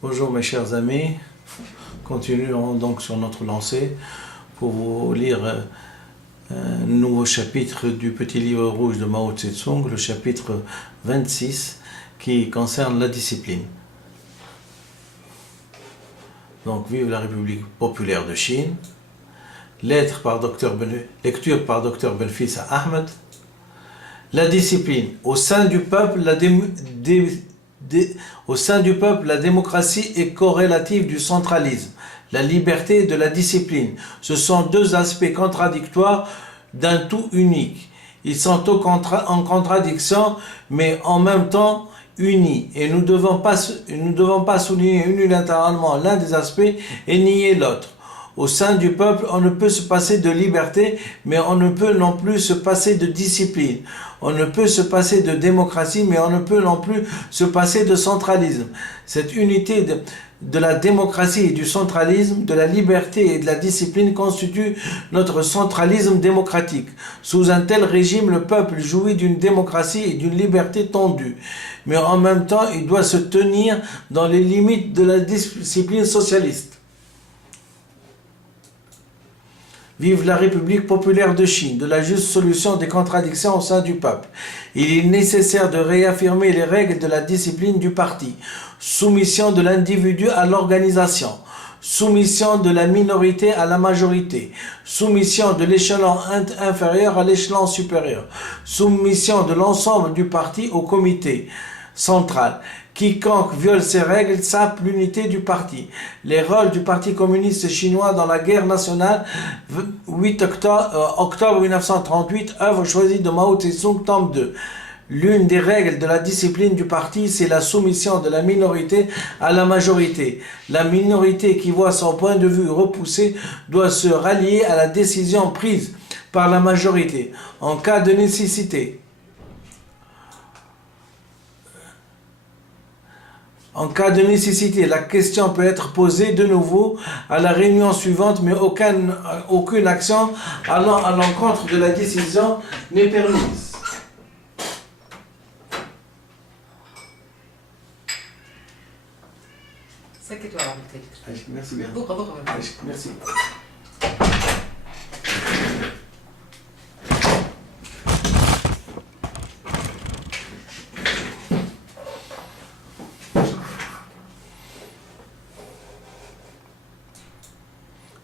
Bonjour mes chers amis, continuons donc sur notre lancée pour vous lire un nouveau chapitre du petit livre rouge de Mao Tse-tung, le chapitre 26 qui concerne la discipline. Donc vive la République populaire de Chine, lecture par Dr Benfissa Ahmed. La discipline. Au sein du peuple, la démocratie est corrélative du centralisme, la liberté de la discipline. Ce sont deux aspects contradictoires d'un tout unique. Ils sont en contradiction, mais en même temps unis. Et nous ne devons pas souligner unilatéralement l'un des aspects et nier l'autre. Au sein du peuple, on ne peut se passer de liberté, mais on ne peut non plus se passer de discipline. On ne peut se passer de démocratie, mais on ne peut non plus se passer de centralisme. Cette unité de la démocratie et du centralisme, de la liberté et de la discipline constitue notre centralisme démocratique. Sous un tel régime, le peuple jouit d'une démocratie et d'une liberté tendue. Mais en même temps, il doit se tenir dans les limites de la discipline socialiste. Vive la République populaire de Chine, de la juste solution des contradictions au sein du peuple. Il est nécessaire de réaffirmer les règles de la discipline du parti. Soumission de l'individu à l'organisation. Soumission de la minorité à la majorité. Soumission de l'échelon inférieur à l'échelon supérieur. Soumission de l'ensemble du parti au comité central. Quiconque viole ces règles sape l'unité du parti. Les rôles du Parti communiste chinois dans la guerre nationale, 8 octobre 1938, œuvre choisie de Mao Tse-tung, tome 2. L'une des règles de la discipline du parti, c'est la soumission de la minorité à la majorité. La minorité qui voit son point de vue repoussé doit se rallier à la décision prise par la majorité en cas de nécessité. En cas de nécessité, la question peut être posée de nouveau à la réunion suivante, mais aucune action allant à l'encontre de la décision n'est permise. Merci bien. Merci.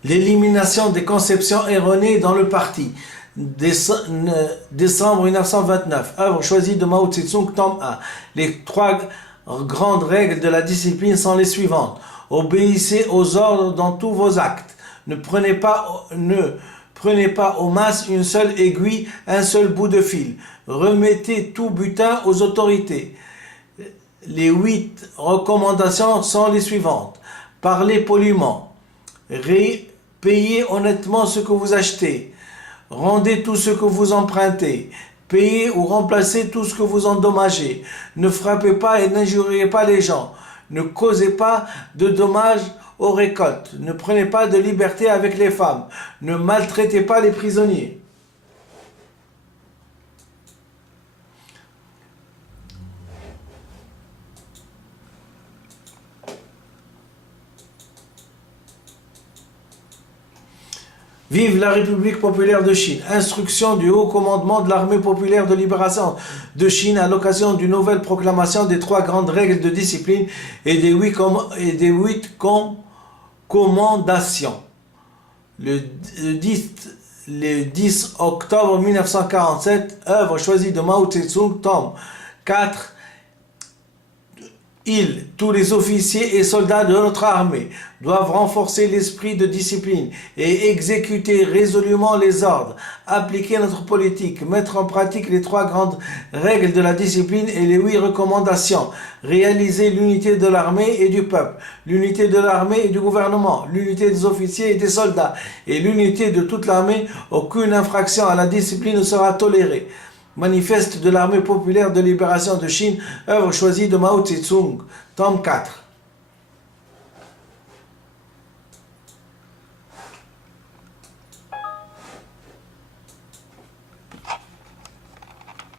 L'élimination des conceptions erronées dans le parti. Décembre 1929, œuvre choisie de Mao Tse-tung, tome 1. Les trois grandes règles de la discipline sont les suivantes. Obéissez aux ordres dans tous vos actes. Ne prenez pas aux masses une seule aiguille, un seul bout de fil. Remettez tout butin aux autorités. Les 8 recommandations sont les suivantes. Parlez poliment. Payez honnêtement ce que vous achetez. Rendez tout ce que vous empruntez. Payez ou remplacez tout ce que vous endommagez. Ne frappez pas et n'injuriez pas les gens. Ne causez pas de dommages aux récoltes. Ne prenez pas de liberté avec les femmes. Ne maltraitez pas les prisonniers. Vive la République populaire de Chine. Instruction du haut commandement de l'armée populaire de libération de Chine à l'occasion d'une nouvelle proclamation des 3 grandes règles de discipline et des 8 commandations. Le 10 octobre 1947, œuvre choisie de Mao Tse-tung, tome 4. Tous les officiers et soldats de notre armée, doivent renforcer l'esprit de discipline et exécuter résolument les ordres, appliquer notre politique, mettre en pratique les 3 grandes règles de la discipline et les 8 recommandations, réaliser l'unité de l'armée et du peuple, l'unité de l'armée et du gouvernement, l'unité des officiers et des soldats, et l'unité de toute l'armée. Aucune infraction à la discipline ne sera tolérée. Manifeste de l'armée populaire de libération de Chine, œuvre choisie de Mao Tse-tung, tome 4.